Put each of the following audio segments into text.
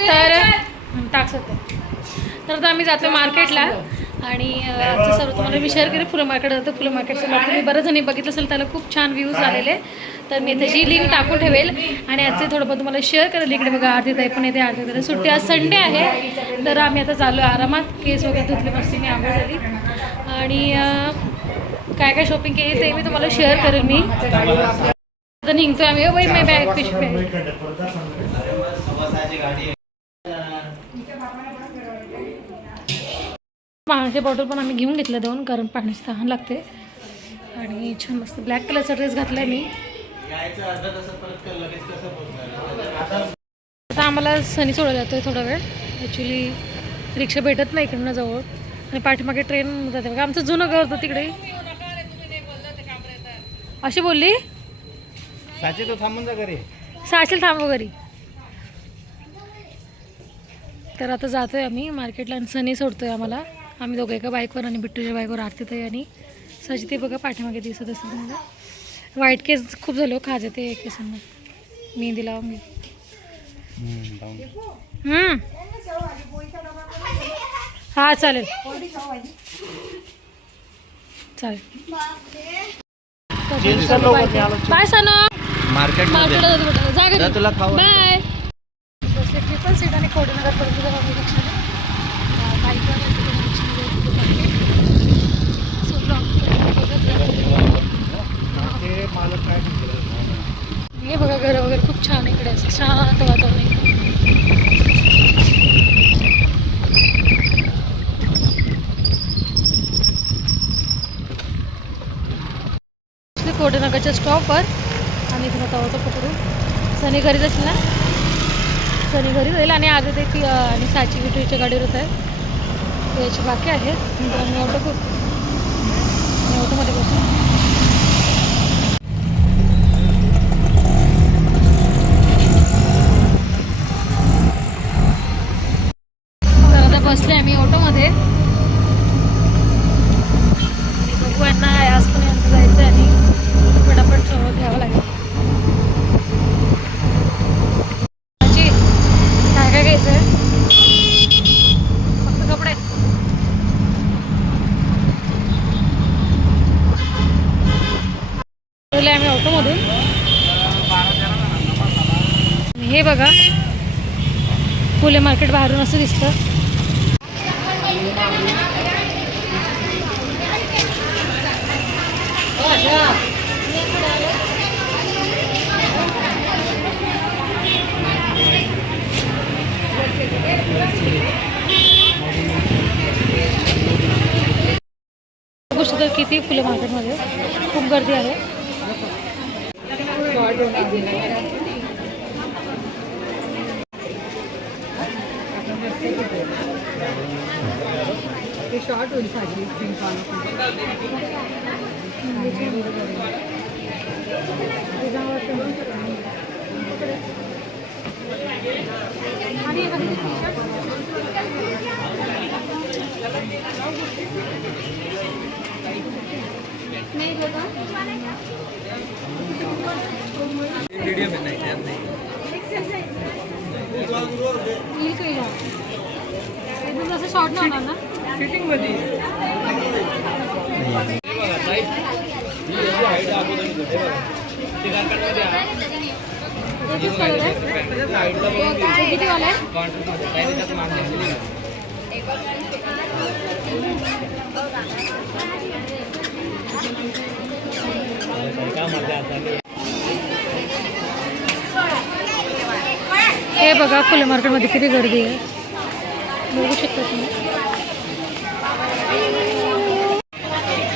तर टाक सध्या. तर आता आम्ही जातो मार्केटला आणि आजचं सर्व तुम्हाला मी शेअर केलं फुलं मार्केट जातं फुलं मार्केटचं मार्केट तुम्ही बरेच जणी बघितलं असेल त्याला खूप छान व्ह्यूज आलेले. तर मी त्याची लिंक टाकून ठेवेल. आणि आजचे थोडंफार तुम्हाला शेअर करेल इकडे बघा आरती ताई पण येते आरती ताई. सुट्टी आज संडे आहे. तर आम्ही आता चालू आरामात. केस वगैरे धुतले मस्त मी आंघोळ झाली. आणि काय काय शॉपिंग केली ते मी तुम्हाला शेअर करेल मी. आता निघतोय आम्ही. बाई माय बॅग पिशवी पाण्याची बॉटल पण आम्ही घेऊन घेतलं दोन कारण पाण्याची तहान लागते. आणि छान मस्त ब्लॅक कलरचा ड्रेस घातला मी. आता आम्हाला सनी सोडायला जातोय थोडा वेळ. ॲक्च्युली रिक्षा भेटत नाही इकडनं जवळ. आणि पाठीमागे ट्रेन जाते बघा. आमचं जुनं घर होतं तिकडे. अशी बोलली? साची तो थांबून जा घरी. साशील थांब घरी. तर आता जातोय आम्ही. मार्केटला आणि सनी सोडतोय आम्हाला. आम्ही दोघं एका बाईकवर आणि बिट्टूच्या बाईकवर आरती ताई आणि सजी ते बघा पाठीमागे दिसत असेल तुम्हाला व्हाईट केस खूप झालो खाज येते केसांना. मेहंदी लावा मी. हा चालेल. चालेल. बाय सनो. मार्केट घरी. तुला खाऊ. बाय. ट्रिपल सीट आणि कोडीनगर पर्यंत जाऊ आम्ही रिक्षाने अं, बाईकवर आणि तिकडे रिक्षाने जाऊ तिकडे So, vlog हे बघा घर वगैरे खूप छान इकडे असं शांत वातावरण आहे. स्टॉपवर आणि इथून आता होतं पकडून सनी घरीच असेल ना? सनी घरी जाईल आणि आज ते ती आणि साची विठूच्या गाडीवर होत आहे याची बाकी आहे नंतर ऑटो आणि ऑटोमध्ये बसू तर आता बसले आम्ही ऑटोमध्ये आणि बघू यांना आज पण यांचं जायचं आहे आणि पटापट सगळं घ्यावं लागेल आजी, काय काय घ्यायचं आहे फक्त कपडे गेले आम्ही ऑटोमधून आणि हे बघा फुले मार्केट बाहेरून असं दिसतं. बघू किती फुले मार्केटमध्ये. खूप गर्दी आहे. येईल का हिला? एकदम असं शॉर्ट नाही होणार ना एकच color आहे? हे किती वाला आहे हे बघा फुले मार्केटमध्ये किती गर्दी आहे बघू शकता तुम्ही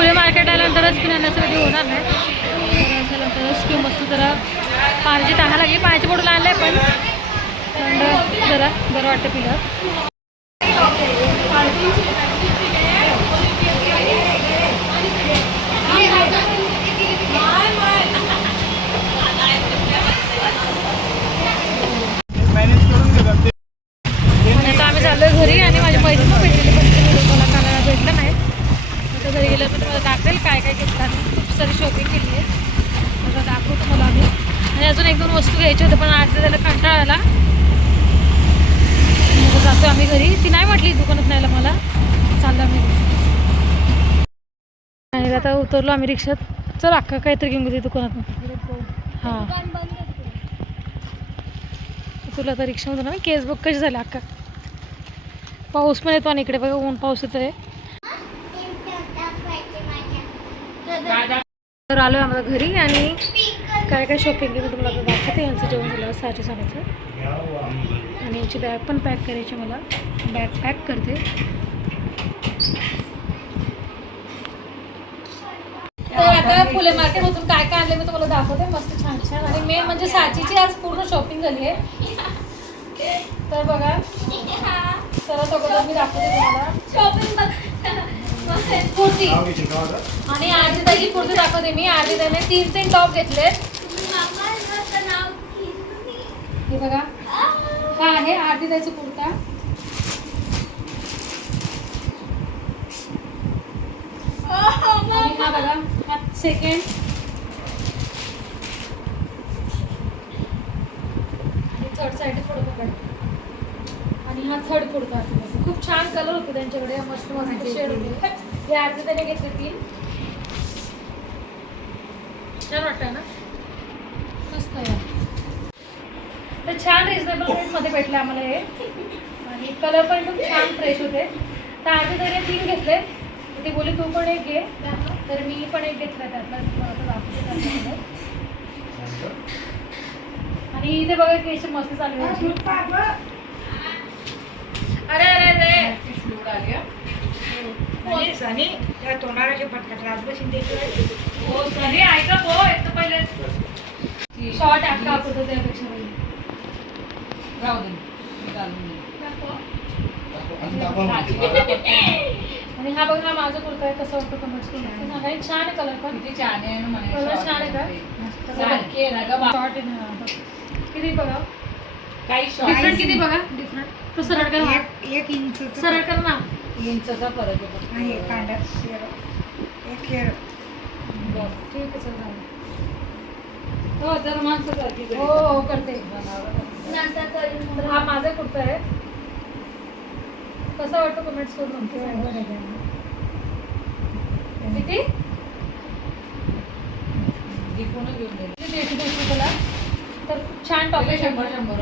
फुले मार्केट आल्यानंतर रस असं कधी होणार नाही तर चला आता मस्त जरा पाण्याची तहा लागली. पाण्याची बॉटल आणलं आहे पण. थंड जरा बरं वाटतं पिलं मॅनेज करून घेतात ते आणि आता आम्ही चाललोय घरी आणि माझी मैत्रीण पण भेटलेली पण तिने लोकांना कानाला भेटलं नाही आता घरी गेलं तर तुम्हाला दाखवेल काय काय घेतलं आणि खूप सारी शॉपिंग केली आहे आता दाखवू तुम्हाला आम्ही आणि अजून एक दोन वस्तू घ्यायच्या होत्या पण आज त्याला कंटाळा आला. जातो आम्ही घरी. ती नाही म्हटली दुकानात न्यायला मला. चाललं आम्ही आणि आता उतरलो आम्ही रिक्षात. चल अक्का काहीतरी घेऊन गेली दुकानातून हां. तुला तर रिक्षामधून ना केस बघ कशी झाले अक्का पाऊस पण येतो आणि इकडे बघा ऊन पाऊस येतो आहे तर आलो आहे आम्हाला घरी आणि काय काय शॉपिंग केली तुम्हाला आता दाखवते. यांचं जेवण झालं सहाच्या साडेचं आणि यांची बॅग पण पॅक करायची मला. बॅग पॅक करते. तर आता फुले मार्केटमधून काय काय आणले मी तुम्हाला दाखवते. मस्त छान छान. आणि मेन म्हणजे साचीची आज पूर्ण शॉपिंग झाली आहे. तर बघा. सर्वात अगोदर मी दाखवते तुम्हाला. कुर्ती. आणि आधी त्याची कुर्ती दाखवते मी. आधी त्याने तीन तीन टॉप घेतले हे बघा. हा आहे? आधी त्याची कुर्ता. हा बघा हा सेकंड आणि थर्ड साईड थोडं पकड आणि हा थर्ड कुर्ता खूप छान कलर होते त्यांच्याकडे. मस्त मस्त शेड होते. हे आधी त्याने घेतले तीन. छान वाटतंय ना मस्त आहे तर छान रिझनेबल रेटमध्ये भेटले आम्हाला हे. आणि कलर पण एकदम छान फ्रेश होते. तर आधी त्याने तीन घेतले. ती बोली तू पण एक घे. तर मी पण एक घेतला त्यातला. दाखवते त्याच्यामध्ये. आणि इथे बघा केस मस्त चालू आहे. अरे अरे अरे. आणि त्या तोंडाचे पटकन राजबशीन देखील हो ऐका हो एक तर पहिले शॉर्ट ऍप कापत होते त्यापेक्षा. राहू दे मी घालून देईन. आणि हा बघा हा माझा कुर्ता आहे कसं वाटतं कमेंट्स करून छान आहे कलर पण किती छान आहे ना कलर छान आहे का? आहे. सारखी आहे ना गं बा. शॉर्ट आहे ना हा, बघ. किती बघा काही डिफरंट शॉर्ट किती बघा डिफरंट तो सरळ कर ना. एक एक इंच सरळ कर ना इंचचा फरक आहे आहे फक्त. कांदा एक बस. ठीक आहे चल. हो तर माणसं सारखी हो हो करते. तर हा माझा कुर्ता आहे. कसा वाटतो कमेंट्स करून नक्की सांगा. किती? जिंकूनच घेऊन तुला? तर खूप छान टॉप पहिले आहे. शंभर शंभर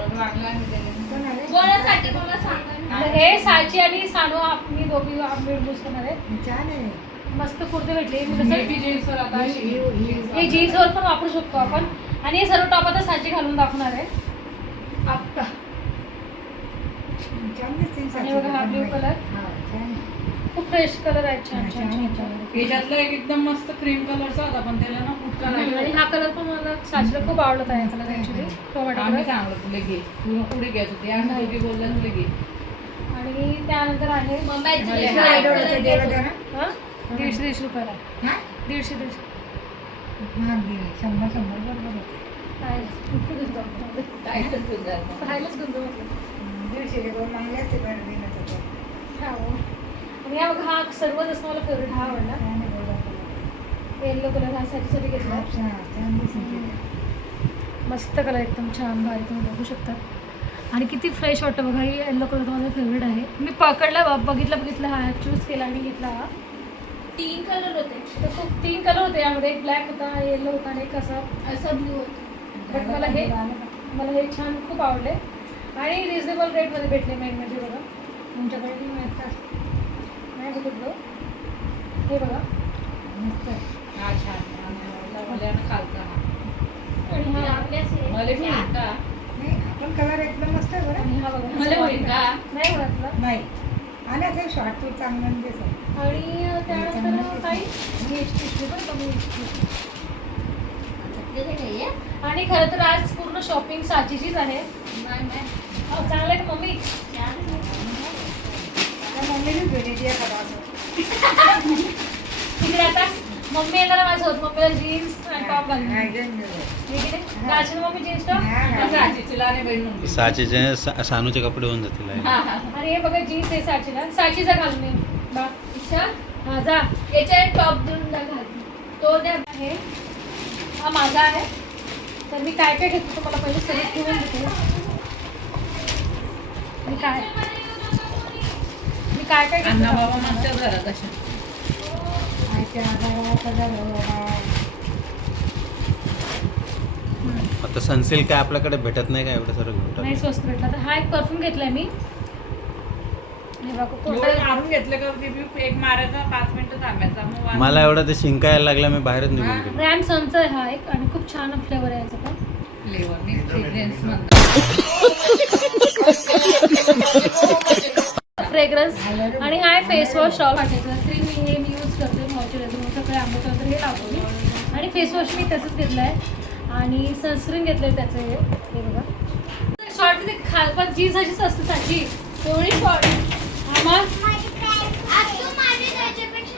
मला सांगा तर हे साची आणि सानू मी दोघी आम्ही यूज करणार आहे. छान आहे. मस्त कुर्ते भेटले. हे हे जीन्सवर पण वापरू शकतो आपण. आणि हे सर्व टॉप आता साची घालून दाखवणार आहे. आपका छान दिसते आणि बघा हा ब्ल्यू कलर हा. खूप फ्रेश कलर आहे छान छान छान छान याच्यातला एक एकदम मस्त क्रीम कलरचा होता पण त्याला ना फुटका आणि लागला. हा कलर पण मला साचीला खूप आवडत आहे कलर ऍक्च्युली टोमॅटो आम्ही कलर सांगलो तुला घे. तू पुढे घ्यायच होती आम्ही दोघी बोलला तुला घे. आणि त्यानंतर आहे हा, हा. हा? दीडशे दीडशे रुपयाला? दीडशे दीडशे. महाग गेली. शंभर शंभर बरोबर गुंतवणूक. गुंतवणूक. दीडशे रुपये मागले असते पण तर. हा हो. आणि हा बघा हा सर्व जास्त मला फेवरेट हा आवडला गोळा कलर. येल्लो कलर हा साठी घेतला हा. मस्त कलर एकदम छान भारी तुम्ही बघू शकता आणि किती फ्रेश वाटतं बघा ही येल्लो कलर माझा फेवरेट आहे मी पकडला बा- बघितलं बघितलं हा चूज केला आणि घेतला हा तीन कलर होते. तर खूप तीन कलर होते. यामध्ये एक ब्लॅक होता येल्लो होता आणि एक असा असं ब्लू बट मला हे मला हे छान खूप आवडले. आणि रिजनेबल रेटमध्ये भेटले मेन म्हणजे बघा. तुमच्याकडे का? नाही बघितलं हे बघा. हा छान. खालचा हा. आणि हा मला होईल का नाही आपण कलर एकदम मस्त आहे बरं. आणि हा बघा. मला होईल का? नाही तुला नाही. आणि असं शॉर्ट टूर चांगलं दिसत आणि त्यानंतर काही आणि खरं तर आज पूर्ण शॉपिंग साचीचीच आहे नाही नाही चांगलं आहे मम्मी. तिकडे आता मम्मी येणार माझ्यासोबत मम्मीला जीन्स आणि टॉप घालून मम्मी जीन्स टॉप. साचेचे सानूचे कपडे होऊन जातील आहे. हा. आणि हे बघा जीन्स आहे साचीला साचीचा घालून. बा हा जा याच्या टॉप देऊन जा घालून तो द्या आहे हा माझा आहे. तर मी काय काय घेतो तुम्हाला पहिले सगळं ठेवून देते. मी काय? मी काय काय घेते? बाबा मागच्या घरात अशा. आता सनसिल्क काय आपल्याकडे भेटत नाही का एवढं सर्व घेऊन नाही. स्वस्त भेटला. तर हा एक परफ्यूम घेतलाय मी हे बघा एवढं कोणता मारून घेतलं का रिव्ह्यू एक मारायचा पाच मिनिटं थांबायचा मग मला एवढं ते शिंकायला लागलं मी बाहेरच निघून हा. गेलो. रॅम सनचा आहे हा एक आणि खूप छान फ्लेवर आहे याचा पण. फ्लेवर नाही. फ्रेग्रन्स म्हणतात फ्रेग्रन्स आणि हा फेस वॉश ऑल वाटायचं क्रीम हे मी यूज करते मॉइश्चरायझर म्हणून सगळे आंब्याच्या नंतर हे लावतो मी आणि फेस वॉश मी त्याचंच घेतलं आहे. आणि सनस्क्रीन घेतलं आहे त्याचं हे. हे बघा. शॉर्ट ते खालपात जीन्स अशीच असते साची एवढी शॉर्ट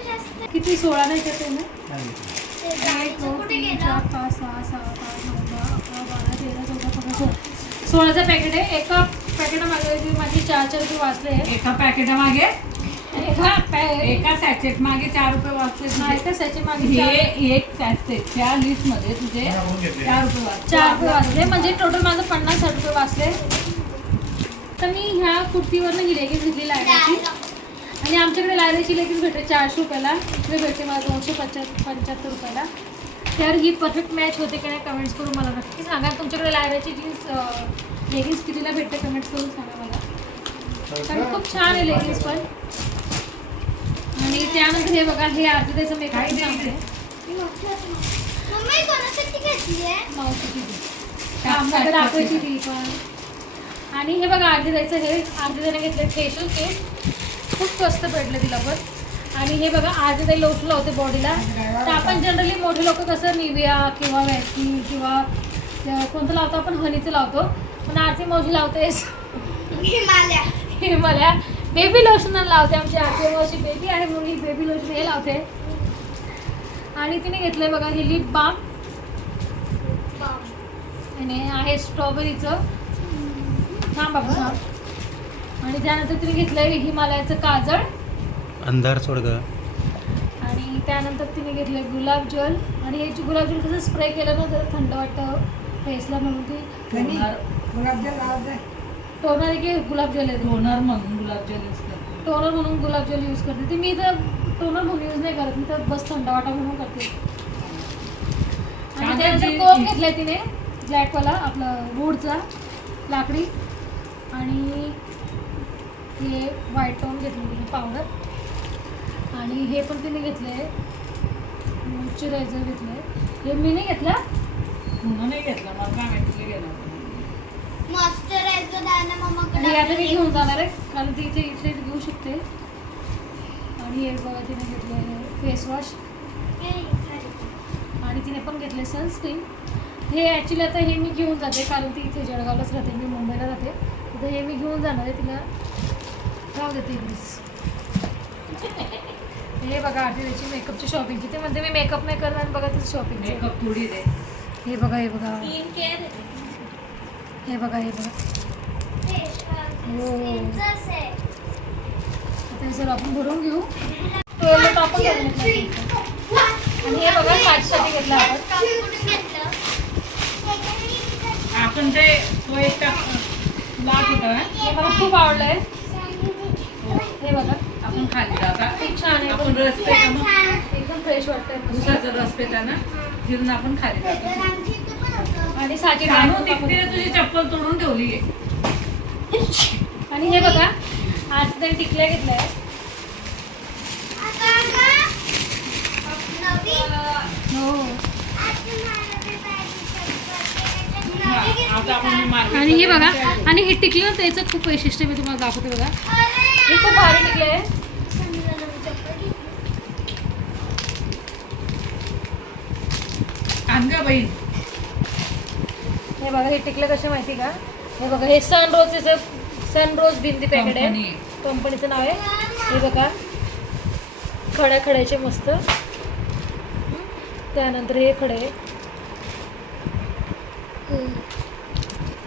जास्त किती? सोळा नाही ना ते सोळाचं पॅकेट आहे. एका पॅकेटामागे माझी चार चार रुपये वाचले एका पॅकेटामागे एका एका सॅचेट मागे चार रुपये वाचले हा, एका सॅचे मागे हे एक सॅचेटच्या लिस्टमध्ये तुझे चार रुपये वाचले. चार रुपये वाचले. म्हणजे टोटल माझं पन्नास साठ रुपये वाचले. तर मी ह्या कुर्तीवरनं ही लेगीज घेतली लायनाची आणि आमच्याकडे लायनाची लेगीज भेटते चारशे रुपयाला. इकडे भेटते मला दोनशे पंच्या पंच्याहत्तर रुपयाला. तर ही परफेक्ट मॅच होते की नाही कमेंट्स करून मला नक्की सांगा. तुमच्याकडे लायनाची जीन्स लेगिन्स कितीला भेटते कमेंट्स करून सांगा मला. कारण खूप छान आहे लेगिन्स पण. आणि त्यानंतर हे बघा हे अर्ध त्याचं मेकअप सांगते आहे? आम्हाला दाखवायची ती पण. आणि हे बघा आरती द्यायचं हे त्याने घेतले फेशियल किट खूप स्वस्त भेटलं तिला पण. आणि हे बघा ताई लोशन लावते बॉडीला तर आपण जनरली मोठे लोक कसं निविया किंवा वॅक्सिन किंवा कोणतं लावतो आपण हनीचं लावतो. पण आरती मावशी लावते. हिमालया. मला बेबी लोशन लावते आमची आरती मावशी. बेबी आहे म्हणून ही बेबी लोशन हे लावते. आणि तिने घेतलंय बघा हे लिप बाम आणि आहे स्ट्रॉबेरीचं छान बाबा. छान आणि त्यानंतर तिने घेतलंय हिमालयाचं काजळ. अंधार सोड ग आणि त्यानंतर तिने घेतलंय गुलाबजल आणि हे जे गुलाबजल कसं स्प्रे केलं ना जरा थंड वाटतं फेसला म्हणून ती. कधी? टोनर की गुलाबजल आहे टोनर म्हणून गुलाबजल यूज करते. टोनर म्हणून गुलाबजल यूज करते. ती मी तर टोनर म्हणून यूज नाही करत. मी तर बस थंड वाटा म्हणून करते. आणि त्यानंतर कोम घेतलाय तिने. ब्लॅकवाला आपला वूडचा लाकडी. आणि हे व्हाईट टोन घेतली तिने पावडर आणि हे पण तिने घेतले मॉइश्चरायझर घेतलंय. हे मी नाही घेतला? नाही घेतला. मला काय माहिती गेला मॉइश्चरायझर आहे ना आणि आता मी घेऊन जाणार आहे. कारण ती इथे इथे घेऊ शकते. आणि हे बघा तिने घेतले फेस वॉश आणि तिने पण घेतले सनस्क्रीन हे ॲक्च्युली आता हे मी घेऊन जाते कारण ती इथे जळगावलाच राहते मी मुंबईला राहते. तर हे मी घेऊन जाणार आहे तिला राहू देते इकडेच हे बघा आधी त्याची मेकअपची शॉपिंग ते म्हणते मी मेकअप नाही करणार आणि बघा तिची शॉपिंग मेकअप थोडी दे. हे बघा हे बघा. स्किन केअर हे बघा हे बघा. हे. सर आपण भरून घेऊ. आपण. आणि हे बघा साठसाठी घेतलं आपण. आपण ते तो एक लाट होता हे? मला खूप आवडलंय. हे बघा आपण खाली जाता खूप छान आहे. आपण रस पेताना एकदम फ्रेश वाटतंय. उसाचा रस पेताना फिरून आपण खाली जातो आणि साची डाळ तिकडे तुझी चप्पल तोडून ठेवली आहे. आणि हे बघा आज त्यांनी टिकल्या घेतल्या हो आता आपण मार्केट आणि हे बघा आणि हे टिकलं ना त्याचं खूप वैशिष्ट्य मी तुम्हाला दाखवते बघा. हे खूप भारी टिकले आहे हे बघा हे टिकले कसे माहिती का? हे बघा हे सन रोजचं सन रोज बिंदी पॅकेट आहे. कंपनी. कंपनीचं नाव आहे. हे बघा खड्या खड्याचे मस्त. त्यानंतर हे खडे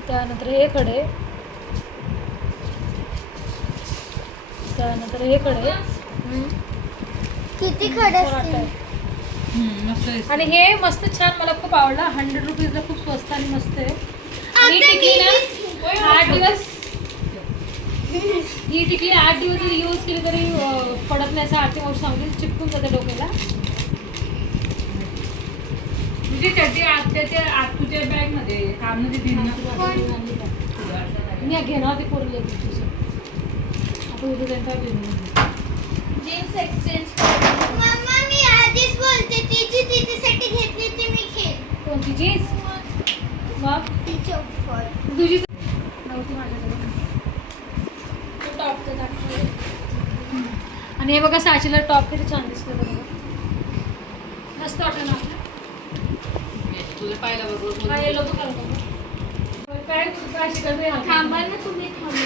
त्यानंतर हे खडे. त्यानंतर हे खडे. किती खडे. आणि हे मस्त छान मला खूप आवडला. हंड्रेड रुपीजला खूप स्वस्त आणि मस्त आहे. ही टिकली ना? आठ दिवस. ही टिकली आठ दिवस जरी यूज केली तरी पडत नाही असं आरती मावशी सांगली चिपकून जाते डोक्याला. तुझी चड्डी आत्याच्या आतूच्या बॅगमध्ये काममध्ये भिन्न मी घेणार पोरली आता उद्या त्यांचा. जीन्स एक्सचेंज मम्मा मी आधीच बोलते तिची तिच्यासाठी घेतली ती मी खेळ. कोणती जीन्स मग? तिचे तुझी नव्हती माझ्याकडे. तो तर. आणि हे बघा साचीला टॉप किती छान दिसतो बघा. मस्त वाटलं ना? बरोबर काय थांबा ना तुम्ही हे.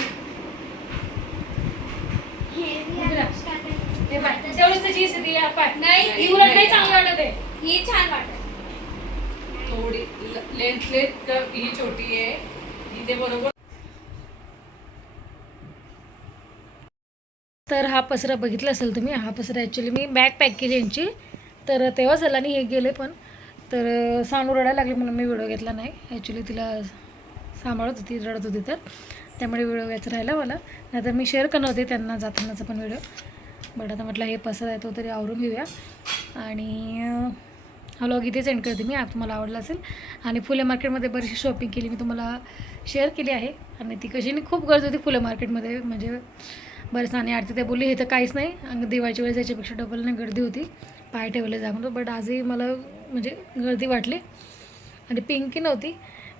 हे ही ही छान वाटत थोडी लेंथ लेंथ ही छोटी आहे. बरोबर. तर हा पसरा बघितला असेल तुम्ही हा पसरा ॲक्च्युली मी बॅग पॅक केली यांची. तर तेव्हा झाला आणि हे गेले पण. तर अं, सानू रडायला लागली म्हणून मी व्हिडिओ घेतला नाही. ॲक्च्युली तिला सांभाळत होती रडत होती तर. त्यामुळे व्हिडिओ घ्यायचा राहिला मला. नाहीतर मी शेअर करणार होते त्यांना जातानाचा पण व्हिडिओ. बट आता म्हटलं हे पसंत आहे तो तरी आवरून घेऊया. आणि अं, हा व्लॉग इथेच सेंड करते मी. आज तुम्हाला आवडला असेल. आणि फुले मार्केटमध्ये बरीचशी शॉपिंग केली मी तुम्हाला शेअर केली आहे. आणि ती कशी खूप गरज होती फुले मार्केटमध्ये. म्हणजे बरं आणि आरती त्या बोलली हे तर काहीच नाही. अंग दिवाळीच्या वेळेस याच्यापेक्षा डबल नाही गर्दी होती. पाय ठेवले जागून बट आजही मला म्हणजे गर्दी वाटली. आणि पिंकी नव्हती.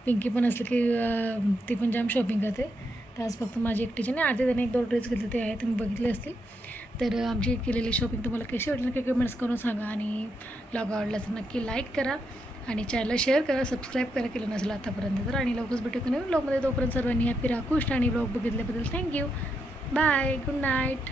पिंकी पण असलं की ती पण जाम शॉपिंग करते. तर आज फक्त माझी एकटीची नाही आरती त्याने एक दोन ड्रेस घेतले ते आहे तुम्ही बघितले असतील. तर आमची केलेली शॉपिंग तुम्हाला कशी वाटली नक्की कमेंट्स करून सांगा. आणि ब्लॉग आवडला तर नक्की लाईक करा. आणि चॅनलला शेअर करा सबस्क्राईब करा केलं नसेल आतापर्यंत तर. आणि लवकरच भेटू की नवीन ब्लॉगमध्ये तोपर्यंत सर्वांनी हॅपी राखुष्ट आणि blog बघितल्याबद्दल thank you bye. Good night.